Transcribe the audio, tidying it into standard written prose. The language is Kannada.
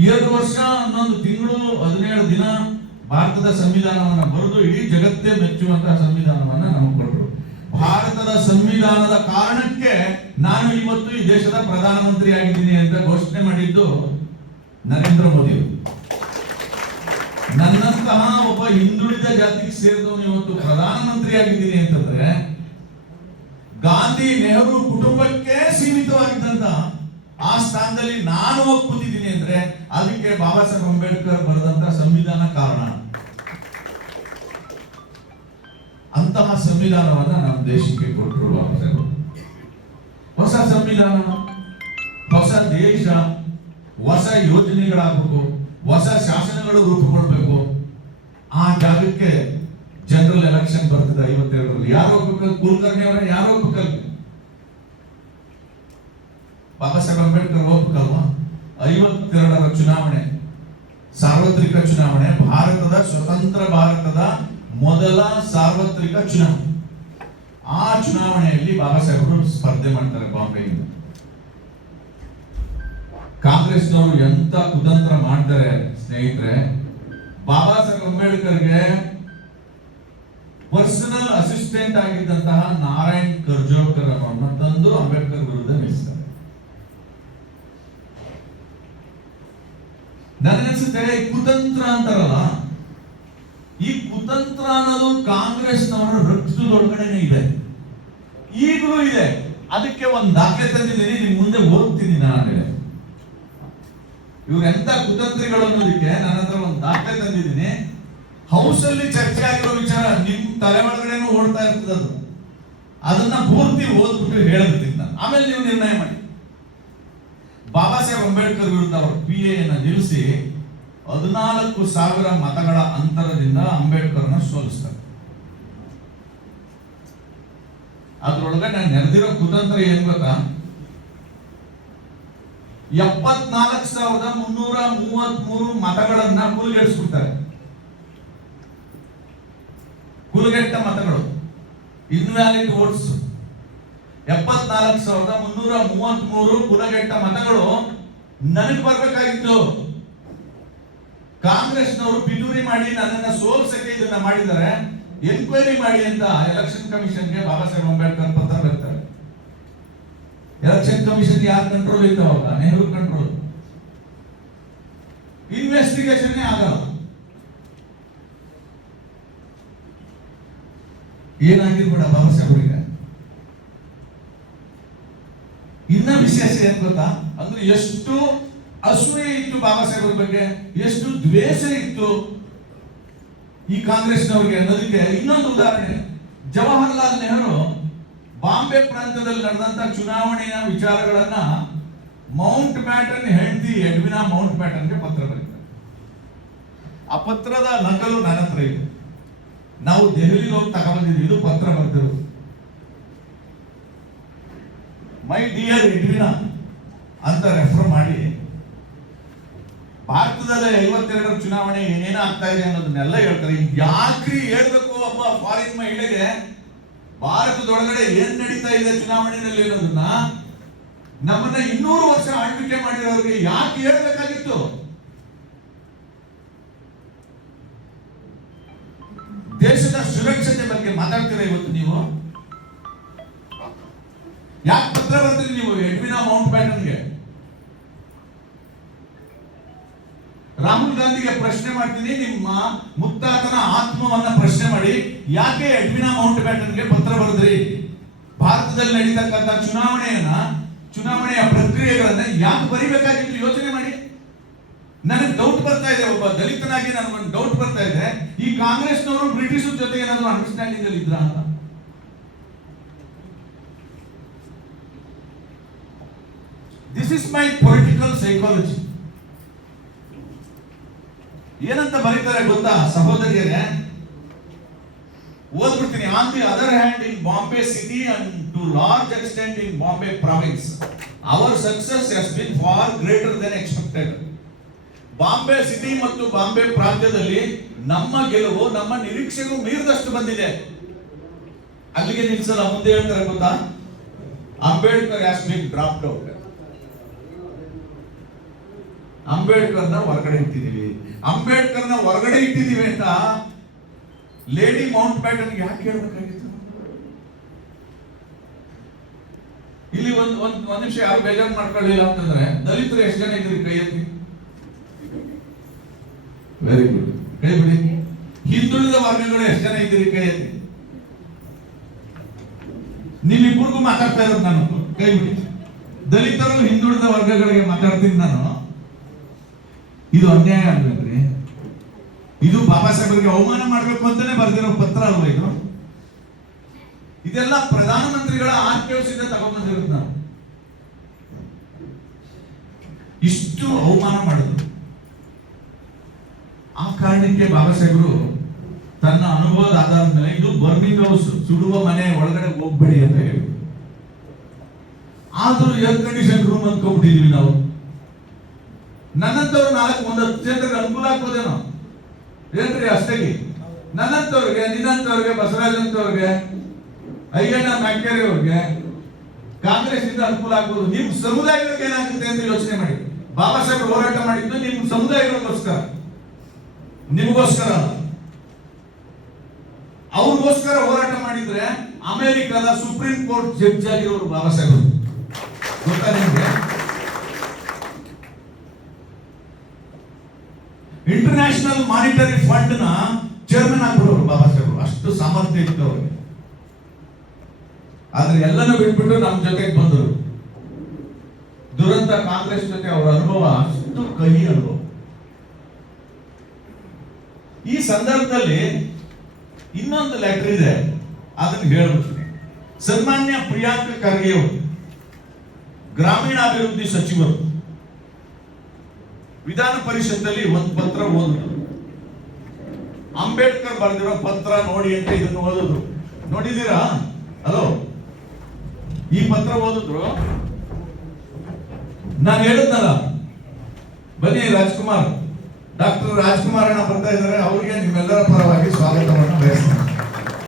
2 ವರ್ಷ 11 ತಿಂಗಳು 17 ದಿನ ಭಾರತದ ಸಂವಿಧಾನವನ್ನ ಬರೆದು ಇಡೀ ಜಗತ್ತೇ ಮೆಚ್ಚುವಂತಹ ಸಂವಿಧಾನವನ್ನ ನಮಗೆ ಕೊಟ್ಟರು. ಭಾರತದ ಸಂವಿಧಾನದ ಕಾರಣಕ್ಕೆ ನಾನು ಇವತ್ತು ಈ ದೇಶದ ಪ್ರಧಾನಮಂತ್ರಿ ಆಗಿದ್ದೀನಿ ಅಂತ ಘೋಷಣೆ ಮಾಡಿದ್ದು ನರೇಂದ್ರ ಮೋದಿ. ನನ್ನಂತಹ ಒಬ್ಬ ಹಿಂದುಳಿದ ಜಾತಿಗೆ ಸೇರಿದವನು ಇವತ್ತು ಪ್ರಧಾನಮಂತ್ರಿ ಆಗಿದ್ದೀನಿ ಅಂತಂದ್ರೆ ಗಾಂಧಿ ನೆಹರು ಕುಟುಂಬಕ್ಕೆ ಸೀಮಿತವಾಗಿದ್ದಂತ ಆ ಸ್ಥಾನದಲ್ಲಿ ನಾನು ಹೋಗಿ ಕೂತಿದ್ದೀನಿ ಅಂದ್ರೆ ಅದಕ್ಕೆ ಬಾಬಾ ಸಾಹೇಬ್ ಅಂಬೇಡ್ಕರ್ ಬರೆದಂತ ಸಂವಿಧಾನ ಕಾರಣ. ಅಂತಹ ಸಂವಿಧಾನವನ್ನ ನಮ್ಮ ದೇಶಕ್ಕೆ ಕೊಟ್ಟರು ಬಾಬಾ ಸಾಹೇಬ್. ಹೊಸ ಸಂವಿಧಾನ, ಹೊಸ ದೇಶ, ಹೊಸ ಯೋಜನೆಗಳಾಗಬೇಕು, ಹೊಸ ಶಾಸನಗಳು ರೂಪುಗೊಳ್ಬೇಕು. ಆ ಜಾಗಕ್ಕೆ ಜನರಲ್ ಎಲೆಕ್ಷನ್ ಬರ್ತದೆ 52ರಲ್ಲಿ. ಯಾರು ಹೋಗ್ಬೇಕು? ಕುಲಕರ್ಣಿ ಅವರ ಯಾರು ಹೋಗ್ಬೇಕಲ್ವ? ಬಾಬಾ ಸಾಹೇಬ್ ಅಂಬೇಡ್ಕರ್ ಹೋಗ್ಬೇಕಲ್ವಾ? 52ರ ಚುನಾವಣೆ, ಸಾರ್ವತ್ರಿಕ ಚುನಾವಣೆ, ಭಾರತದ ಸ್ವತಂತ್ರ ಭಾರತದ ಮೊದಲ ಸಾರ್ವತ್ರಿಕ ಚುನಾವಣೆ. ಆ ಚುನಾವಣೆಯಲ್ಲಿ ಬಾಬಾ ಸಾಹೇಬರು ಸ್ಪರ್ಧೆ ಮಾಡ್ತಾರೆ ಬಾಂಬೆಯಿಂದ. ಕಾಂಗ್ರೆಸ್ನವರು ಎಂತ ಕುತಂತ್ರ ಮಾಡ್ತಾರೆ ಸ್ನೇಹಿತರೆ. ಬಾಬಾ ಸಾಹೇಬ್ ಅಂಬೇಡ್ಕರ್ಗೆ ಪರ್ಸನಲ್ ಅಸಿಸ್ಟೆಂಟ್ ಆಗಿದ್ದಂತಹ ನಾರಾಯಣ್ ಕರ್ಜೋಕರ್ ಅವರನ್ನು ತಂದು ಅಂಬೇಡ್ಕರ್ ವಿರುದ್ಧ ನಿಲ್ಲಿಸ್ತಾರೆ. ನನಗನ್ಸುತ್ತೆ ಈ ಕುತಂತ್ರ ಅಂತಾರಲ್ಲ, ಈ ಕುತಂತ್ರ ಅನ್ನೋದು ಕಾಂಗ್ರೆಸ್ನವರ ರಕ್ತದೊಳಗಡೆನೆ ಇದೆ, ಈಗಲೂ ಇದೆ. ಅದಕ್ಕೆ ಒಂದು ದಾಖಲೆ ತಂದಿದ್ದೀನಿ, ನಿಮ್ ಮುಂದೆ ಓದ್ತೀನಿ. ನಾನು ಇವ್ರು ಎಂತ ಕುತಂತ್ರಿಗಳು ಅನ್ನೋದಕ್ಕೆ ನನ್ನ ಹತ್ರ ಒಂದು ದಾಖಲೆ ತಂದಿದ್ದೀನಿ. ಹೌಸ್ ಅಲ್ಲಿ ಚರ್ಚೆ ಆಗಿರೋ ವಿಚಾರ ನಿಮ್ ತಲೆ ಒಳಗಡೆನೂ ಓಡ್ತಾ ಇರ್ತದೆ. ಅದನ್ನ ಪೂರ್ತಿ ಓದ್ಬಿಟ್ಟು ಹೇಳ್ಬಿಡ್ತೀನಿ ನಾನು, ಆಮೇಲೆ ನೀವು ನಿರ್ಣಯ ಮಾಡಿ. ಬಾಬಾ ಸಾಹೇಬ್ ಅಂಬೇಡ್ಕರ್ ವಿರುದ್ಧ ಅವರು PA ನಿಲ್ಲಿಸಿ 14,000 ಮತಗಳ ಅಂತರದಿಂದ ಅಂಬೇಡ್ಕರ್ನ ಸೋಲಿಸ್ತಾರೆ. ಅದ್ರೊಳಗಡೆ ನೆರೆದಿರೋ ಕುತಂತ್ರ ಏನ್ ಗೊತ್ತಾ? 74,333 ಮತಗಳನ್ನ ಕೂಲ್ಗೆಡಿಸ್ಬಿಡ್ತಾರೆ. ಕೂಲ್ಗೆಟ್ಟ ಮತಗಳು, ಇನ್ವ್ಯಾಲಿಡ್ ವೋಟ್ಸ್. 74,333 ಕೂಲಗೆಟ್ಟ ಮತಗಳು ನನಗೆ ಬರ್ಬೇಕಾಗಿತ್ತು. ಕಾಂಗ್ರೆಸ್ನವರು ಪಿತೂರಿ ಮಾಡಿ ನನ್ನನ್ನ ಸೋಲ್ಸಕ್ಕೆ ಇದನ್ನ ಮಾಡಿದ್ದಾರೆ. ಎನ್ಕ್ವೈರಿ ಮಾಡಿ ಅಂತ ಎಲೆಕ್ಷನ್ ಕಮಿಷನ್ಗೆ ಬಾಬಾ ಸಾಹೇಬ್ ಅಂಬೇಡ್ಕರ್ ಪತ್ರ ಬರೀತಾರೆ. ಎಲೆಕ್ಷನ್ ಕಮಿಷನ್ ಯಾರು ಕಂಟ್ರೋಲ್ ಇದ್ದಾವಾಗ? ನೆಹರು ಕಂಟ್ರೋಲ್. ಇನ್ವೆಸ್ಟಿಗೇಷನ್ ಆಗಲ್ಲ. ಏನಾಗಿರ್ಬೇಡ ಬಾಬಾ ಸಾಹೇಬ್ರಿಗೆ. ಇನ್ನ ವಿಶೇಷ ಏನ್ ಗೊತ್ತಾ? ಅಂದ್ರೆ ಎಷ್ಟು ಅಸೂಯೆ ಇತ್ತು ಬಾಬಾ ಸಾಹೇಬ್ರ ಬಗ್ಗೆ, ಎಷ್ಟು ದ್ವೇಷ ಇತ್ತು ಈ ಕಾಂಗ್ರೆಸ್ನವ್ರಿಗೆ ಅನ್ನೋದಕ್ಕೆ ಇನ್ನೊಂದು ಉದಾಹರಣೆ. ಜವಾಹರ್ಲಾಲ್ ನೆಹರು ಬಾಂಬೆ ಪ್ರಾಂತ್ಯದಲ್ಲಿ ನಡೆದಂತ ಚುನಾವಣೆಯ ವಿಚಾರಗಳನ್ನ ಮೌಂಟ್ ಬ್ಯಾಟನ್ ಹೆಂಡತಿ ಎಡ್ವಿನಾ ಮೌಂಟ್ ಬ್ಯಾಟನ್ಗೆ ಪತ್ರ ಬರೀತಾರೆ. ಆ ಪತ್ರದ ನಕಲು ನನ್ನ ಹತ್ರ ಇದೆ. ನಾವು ದೆಹಲಿಗೆ ಹೋಗಿ ತಗೊಂಡಿದ್ವಿ. ಇದು ಪತ್ರ ಬರ್ತಿರೋದು. ಮೈ ಡಿಯರ್ ಎಡ್ವಿನಾ ಅಂತ ರೆಫರ್ ಮಾಡಿ ಭಾರತದಲ್ಲಿ 52ರ ಚುನಾವಣೆ ಏನಾಗ್ತಾ ಇದೆ ಅನ್ನೋದನ್ನೆಲ್ಲ ಹೇಳ್ತಾರೆ. ಯಾಕ್ರಿ ಹೇಳ್ಬೇಕು? ಒಬ್ಬ ಫಾರಿನ್ ಮಹಿಳೆಗೆ ಭಾರತದೊಳಗಡೆ ಏನ್ ನಡೀತಾ ಇದೆ ಚುನಾವಣೆಯಲ್ಲಿ ಅನ್ನೋದನ್ನ ನಮ್ಮನ್ನ 200 ವರ್ಷ ಆಳ್ವಿಕೆ ಮಾಡಿರೋರಿಗೆ ಯಾಕೆ ಹೇಳ್ಬೇಕಾಗಿತ್ತು? ದೇಶದ ಸುರಕ್ಷತೆ ಬಗ್ಗೆ ಮಾತಾಡ್ತೀರಾ ಇವತ್ತು ನೀವು? ಯಾಕೆ ಪತ್ರ ಬರ್ತೀರಿ ನೀವು ಎಡ್ವಿನಾ ಮೌಂಟ್ ಬ್ಯಾಟನ್ಗೆ? ರಾಹುಲ್ ಗಾಂಧಿಗೆ ಪ್ರಶ್ನೆ ಮಾಡ್ತೀನಿ, ನಿಮ್ಮ ಮುತ್ತಾತನ ಆತ್ಮವನ್ನ ಪ್ರಶ್ನೆ ಮಾಡಿ, ಯಾಕೆ ಎಡ್ವಿನಾ ಮೌಂಟ್ ಬ್ಯಾಟನ್ಗೆ ಪತ್ರ ಬರೆದ್ರಿ? ಭಾರತದಲ್ಲಿ ನಡೀತಕ್ಕಂಥ ಚುನಾವಣೆಯ ಪ್ರಕ್ರಿಯೆಗಳನ್ನ ಯಾಕೆ ಬರಿಬೇಕಾಗಿತ್ತು? ಯೋಚನೆ ಮಾಡಿ. ನನಗೆ ಡೌಟ್ ಬರ್ತಾ ಇದೆ, ಒಬ್ಬ ದಲಿತನಾಗಿ ನನಗೊಂದು ಡೌಟ್ ಬರ್ತಾ ಇದೆ, ಈ ಕಾಂಗ್ರೆಸ್ನವರು ಬ್ರಿಟಿಷ್ ಜೊತೆ ಏನಾದ್ರು ಅಂಡರ್ಸ್ಟ್ಯಾಂಡಿಂಗ್ ಅಲ್ಲಿ ಇದ್ರ ಅಂತ. This is my political psychology. ಏನಂತ ಬರೀತಾರೆ ಗೊತ್ತಾ ಸಹೋದರಿಯರೇ? ಓದ್ಬಿಡ್ತೀನಿ. On the other hand, in Bombay city and to large extent in Bombay province our success has been far greater than expected. Bombay city ಮತ್ತು ಬಾಂಬೆ ಪ್ರಾಂತ್ಯದಲ್ಲಿ ನಮ್ಮ ಗೆಲುವು ನಮ್ಮ ನಿರೀಕ್ಷೆಗೂ ಮೀರಿದಷ್ಟು ಬಂದಿದೆ. ಅಲ್ಲಿಗೆ ನಿಲ್ಸಲ್ಲ, ಮುಂದೆ ಹೇಳ್ತಾರೆ ಗೊತ್ತಾ? Ambedkar has been dropped out. ಅಂಬೇಡ್ಕರ್ನ ಹೊರಗಡೆ ಇಟ್ಟಿದೀವಿ. ಅಂಬೇಡ್ಕರ್ನ ಹೊರಗಡೆ ಇಟ್ಟಿದೀವಿ ಅಂತ ಲೇಡಿ ಮೌಂಟ್ ಬ್ಯಾಟನ್ ಯಾಕೆ ಹೇಳ್ಬೇಕಾಗಿತ್ತು? ಇಲ್ಲಿ ಒಂದ್ ನಿಮಿಷ ಯಾರು ಬೇಜಾರು ಮಾಡ್ಕೊಳ್ಳಿಲ್ಲ ಅಂತಂದ್ರೆ, ದಲಿತರು ಎಷ್ಟು ಜನ ಇದ್ರಿ ಕೈ ಎತ್ತಿ? ವೆರಿ ಗುಡ್, ಕೈ ಬಿಡಿ. ಹಿಂದುಳಿದ ವರ್ಗಗಳು ಎಷ್ಟು ಜನ ಇದ್ದೀರಿ ಕೈ ಎತ್ತಿ? ನೀವಿಬ್ಬರಿಗೂ ಮಾತಾಡ್ತಾ ಇರೋದು ನಾನು, ಕೈ ಬಿಡಿ. ದಲಿತರು ಹಿಂದುಳಿದ ವರ್ಗಗಳಿಗೆ ಮಾತಾಡ್ತೀನಿ ನಾನು. ಇದು ಅನ್ಯಾಯ ಆಗ್ಬೇಕ್ರಿ. ಇದು ಬಾಬಾ ಸಾಹೇಬರಿಗೆ ಅವಮಾನ ಮಾಡ್ಬೇಕು ಅಂತಾನೆ ಬರ್ದಿರೋ ಪತ್ರ ಅಲ್ವಾ ಇದು? ಇದೆಲ್ಲ ಪ್ರಧಾನಮಂತ್ರಿಗಳ ಆರ್ಕೈವ್ಸಿಂದ ತಗೊಂಡ್ಬಂದಿರೋದು ನಾವು. ಇಷ್ಟು ಅವಮಾನ ಮಾಡಿದ್ರು. ಆ ಕಾರಣಕ್ಕೆ ಬಾಬಾ ಸಾಹೇಬರು ತನ್ನ ಅನುಭವದ ಆಧಾರದ ಮೇಲೆ ಇದು ಬರ್ನಿಂಗ್ ಹೌಸ್, ಸುಡುವ ಮನೆ ಒಳಗಡೆ ಹೋಗ್ಬೇಡಿ ಅಂತ ಹೇಳಿ. ಆದ್ರೂ ಏರ್ ಕಂಡೀಷನ್ ರೂಮ್ ಅಂದ್ಕೊಂಡ್ಬಿಟ್ಟಿದೀವಿ ನಾವು. ನನ್ನಂತವ್ರು 10 ಜನರಿಗೆ ಅನುಕೂಲ ಆಗ್ಬೋದೇನೋ ಏನ್ರಿ? ಅಷ್ಟಾಗಿ ನನ್ನಂತವ್ರಿಗೆ, ನಿನ್ನಂತವ್ರಿಗೆ, ಬಸವರಾಜ್ ಅಂತವ್ರಿಗೆ, ಅಯ್ಯಣ್ಣ ಮ್ಯಾಕ್ಟೇರಿ ಅವ್ರಿಗೆ ಕಾಂಗ್ರೆಸ್ ಇಂದ ಅನುಕೂಲ ಆಗ್ಬೋದು. ನಿಮ್ ಸಮುದಾಯಗಳಿಗೆ ಏನಾಗುತ್ತೆ ಅಂತ ಯೋಚನೆ ಮಾಡಿ. ಬಾಬಾ ಸಾಹೇಬ್ ಹೋರಾಟ ಮಾಡಿದ್ದು ನಿಮ್ ಸಮುದಾಯಗಳಿಗೋಸ್ಕರ, ನಿಮಗೋಸ್ಕರ ಅಲ್ಲ. ಅವ್ರಿಗೋಸ್ಕರ ಹೋರಾಟ ಮಾಡಿದ್ರೆ ಅಮೆರಿಕದ ಸುಪ್ರೀಂ ಕೋರ್ಟ್ ಜಡ್ಜ್ ಆಗಿರೋರು ಬಾಬಾ ಸಾಹೇಬ್. ಗೊತ್ತಾ ನಿಮ್ಗೆ? ಇಂಟರ್ನ್ಯಾಷನಲ್ ಮಾನಿಟರಿ ಫಂಡ್ ನ ಚೇರ್ಮನ್ ಆಗ್ಬಿಡೋರು ಬಾಬಾ ಸಾಹೇಬ್. ಅಷ್ಟು ಸಾಮರ್ಥ್ಯ ಇತ್ತು ಅವ್ರಿಗೆ. ಆದ್ರೆ ಎಲ್ಲನೂ ಬಿಟ್ಬಿಟ್ಟು ನಮ್ಮ ಜೊತೆಗೆ ಬಂದರು. ದುರಂತ ಕಾಂಗ್ರೆಸ್ ಜೊತೆ ಅವರ ಅನುಭವ ಅಷ್ಟು ಕಹಿ ಅನುಭವ. ಈ ಸಂದರ್ಭದಲ್ಲಿ ಇನ್ನೊಂದು ಲೆಟರ್ ಇದೆ, ಅದನ್ನು ಹೇಳ್ಬಿಡ್ತೀನಿ. ಸನ್ಮಾನ್ಯ ಪ್ರಿಯಾಂಕ ಖರ್ಗೆ ಅವರು, ಗ್ರಾಮೀಣಾಭಿವೃದ್ಧಿ ಸಚಿವರು, ವಿಧಾನ ಪರಿಷತ್ತಲ್ಲಿ ಒಂದು ಪತ್ರ ಓದಿದ್ರು. ಅಂಬೇಡ್ಕರ್ ಬರೆದಿರೋ ಪತ್ರ ನೋಡಿ ಅಂತ ಇದನ್ನು ಓದಿದ್ರು. ನೋಡಿದೀರಾ? ಹಲೋ, ಈ ಪತ್ರ ಓದಿದ್ರು. ನಾನು ಹೇಳಿದ್ನಲ್ಲ, ಬನ್ನಿ ರಾಜ್ಕುಮಾರ್, ಡಾಕ್ಟರ್ ರಾಜ್ಕುಮಾರ್ ಅಣ್ಣ ಬರ್ತಾ ಇದ್ದಾರೆ. ಅವರಿಗೆ ನಿಮ್ಮೆಲ್ಲರ ಪರವಾಗಿ ಸ್ವಾಗತವನ್ನು ಬಯಸ್ತೇನೆ.